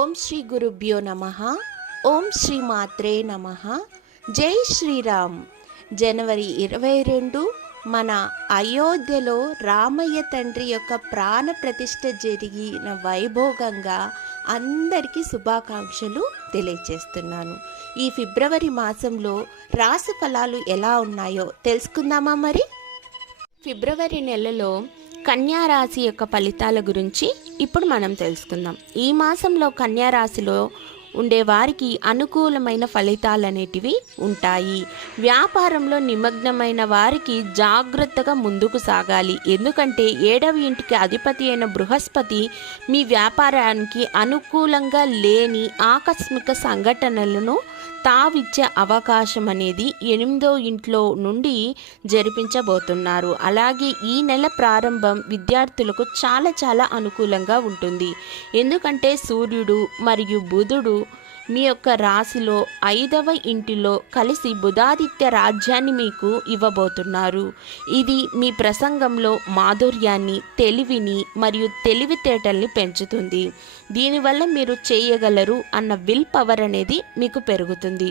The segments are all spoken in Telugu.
ఓం శ్రీ గురుభ్యో నమః. ఓం శ్రీ మాత్రే నమః. జై శ్రీరామ్. జనవరి 22 మన అయోధ్యలో రామయ్య తండ్రి యొక్క ప్రాణ ప్రతిష్ఠ జరిగిన వైభోగంగా అందరికీ శుభాకాంక్షలు తెలియజేస్తున్నాను. ఈ ఫిబ్రవరి మాసంలో రాశి ఫలాలు ఎలా ఉన్నాయో తెలుసుకుందామా? మరి ఫిబ్రవరి నెలలో కన్యా రాశి యొక్క ఫలితాల గురించి ఇప్పుడు మనం తెలుసుకుందాం. ఈ మాసంలో కన్యా రాశిలో ఉండే వారికి అనుకూలమైన ఫలితాలు అనేటివి ఉంటాయి. వ్యాపారంలో నిమగ్నమైన వారికి జాగ్రత్తగా ముందుకు సాగాలి. ఎందుకంటే 7వ ఇంటికి అధిపతి అయిన బృహస్పతి మీ వ్యాపారానికి అనుకూలంగా లేని ఆకస్మిక సంఘటనలను తావిచ్చే అవకాశం అనేది 8వ ఇంట్లో నుండి జరిపించబోతున్నారు. అలాగే ఈ నెల ప్రారంభం విద్యార్థులకు చాలా అనుకూలంగా ఉంటుంది. ఎందుకంటే సూర్యుడు మరియు బుధుడు మీ యొక్క రాశిలో 5వ ఇంటిలో కలిసి బుధాదిత్య రాజ్యాన్ని మీకు ఇవ్వబోతున్నారు. ఇది మీ ప్రసంగంలో మాధుర్యాన్ని, తెలివిని మరియు తెలివితేటల్ని పెంచుతుంది. దీనివల్ల మీరు చేయగలరు అన్న విల్ పవర్ అనేది మీకు పెరుగుతుంది.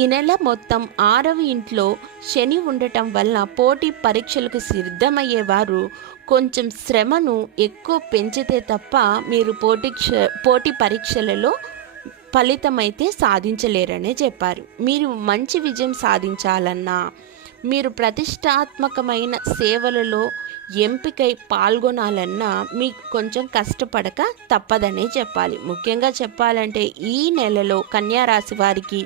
ఈ నెల మొత్తం 6వ ఇంట్లో శని ఉండటం వల్ల పోటీ పరీక్షలకు సిద్ధమయ్యేవారు కొంచెం శ్రమను ఎక్కువ పెంచితే తప్ప మీరు పోటీ పరీక్షలలో ఫలితమైతే సాధించలేరనే చెప్పారు. మీరు మంచి విజయం సాధించాలన్నా, మీరు ప్రతిష్టాత్మకమైన సేవలలో ఎంపికై పాల్గొనాలన్నా మీకు కొంచెం కష్టపడక తప్పదనే చెప్పాలి. ముఖ్యంగా చెప్పాలంటే ఈ నెలలో కన్యా రాశి వారికి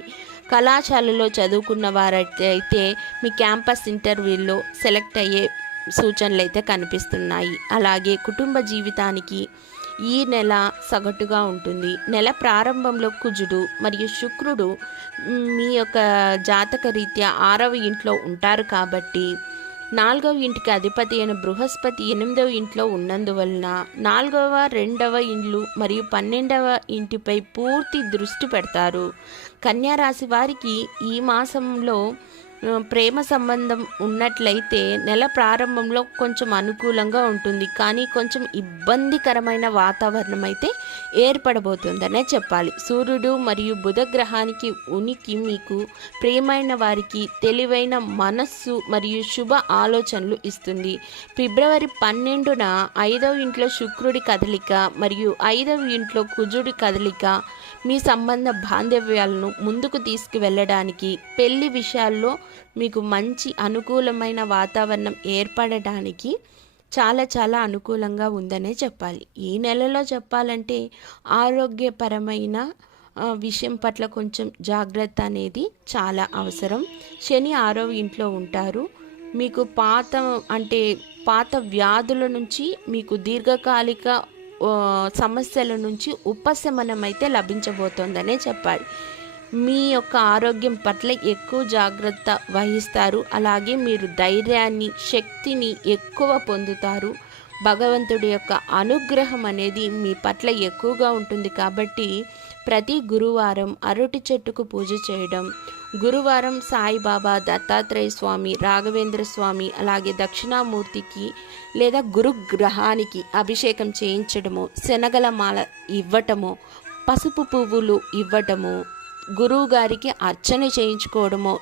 కళాశాలలో చదువుకున్న వారైతే మీ క్యాంపస్ ఇంటర్వ్యూలో సెలెక్ట్ అయ్యే సూచనలు అయితే కనిపిస్తున్నాయి. అలాగే కుటుంబ జీవితానికి ఈ నెల సగటుగా ఉంటుంది. నెల ప్రారంభంలో కుజుడు మరియు శుక్రుడు మీ యొక్క జాతక రీత్యా 6వ ఇంట్లో ఉంటారు కాబట్టి 4వ ఇంటికి అధిపతి అయిన బృహస్పతి 8వ ఇంట్లో ఉన్నందువలన 4వ, 2వ ఇండ్లు మరియు 12వ ఇంటిపై పూర్తి దృష్టి పెడతారు. కన్యా రాశి వారికి ఈ మాసంలో ప్రేమ సంబంధం ఉన్నట్లయితే నెల ప్రారంభంలో కొంచెం అనుకూలంగా ఉంటుంది, కానీ కొంచెం ఇబ్బందికరమైన వాతావరణం అయితే ఏర్పడబోతుందనే చెప్పాలి. సూర్యుడు మరియు బుధ గ్రహానికి ఉనికి మీకు ప్రియమైన వారికి తెలివైన మనస్సు మరియు శుభ ఆలోచనలు ఇస్తుంది. ఫిబ్రవరి 12న 5వ ఇంట్లో శుక్రుడి కదలిక మరియు 5వ ఇంట్లో కుజుడి కదలిక మీ సంబంధ బాంధవ్యాలను ముందుకు తీసుకువెళ్ళడానికి, పెళ్లి విషయాల్లో మీకు మంచి అనుకూలమైన వాతావరణం ఏర్పడడానికి చాలా అనుకూలంగా ఉందనే చెప్పాలి. ఈ నెలలో చెప్పాలంటే ఆరోగ్యపరమైన విషయం పట్ల కొంచెం జాగ్రత్త అనేది చాలా అవసరం. శని 6వ ఇంట్లో ఉంటారు. మీకు పాత వ్యాధుల నుంచి, మీకు దీర్ఘకాలిక సమస్యల నుంచి ఉపశమనం అయితే లభించబోతోందనే చెప్పాలి. మీ యొక్క ఆరోగ్యం పట్ల ఎక్కువ జాగ్రత్త వహిస్తారు. అలాగే మీరు ధైర్యాన్ని, శక్తిని ఎక్కువ పొందుతారు. భగవంతుడి యొక్క అనుగ్రహం అనేది మీ పట్ల ఎక్కువగా ఉంటుంది. కాబట్టి ప్రతి గురువారం అరటి చెట్టుకు పూజ చేయడం, గురువారం సాయిబాబా, దత్తాత్రేయ స్వామి, రాఘవేంద్ర స్వామి, అలాగే దక్షిణామూర్తికి లేదా గురుగ్రహానికి అభిషేకం చేయించడము, శనగల మాల ఇవ్వటము, పసుపు పువ్వులు ఇవ్వటము, గురువు గారికి అర్చన చేయించుకోవడమో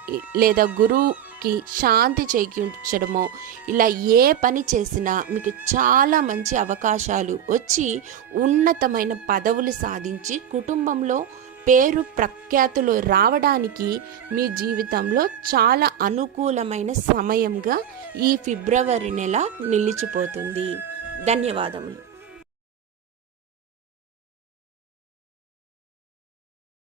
లేదా గురువుకి శాంతి చేయించడమో, ఇలా ఏ పని చేసినా మీకు చాలా మంచి అవకాశాలు వచ్చి ఉన్నతమైన పదవులు సాధించి కుటుంబంలో పేరు ప్రఖ్యాతులు రావడానికి మీ జీవితంలో చాలా అనుకూలమైన సమయంగా ఈ ఫిబ్రవరి నెల నిలిచిపోతుంది. ధన్యవాదములు.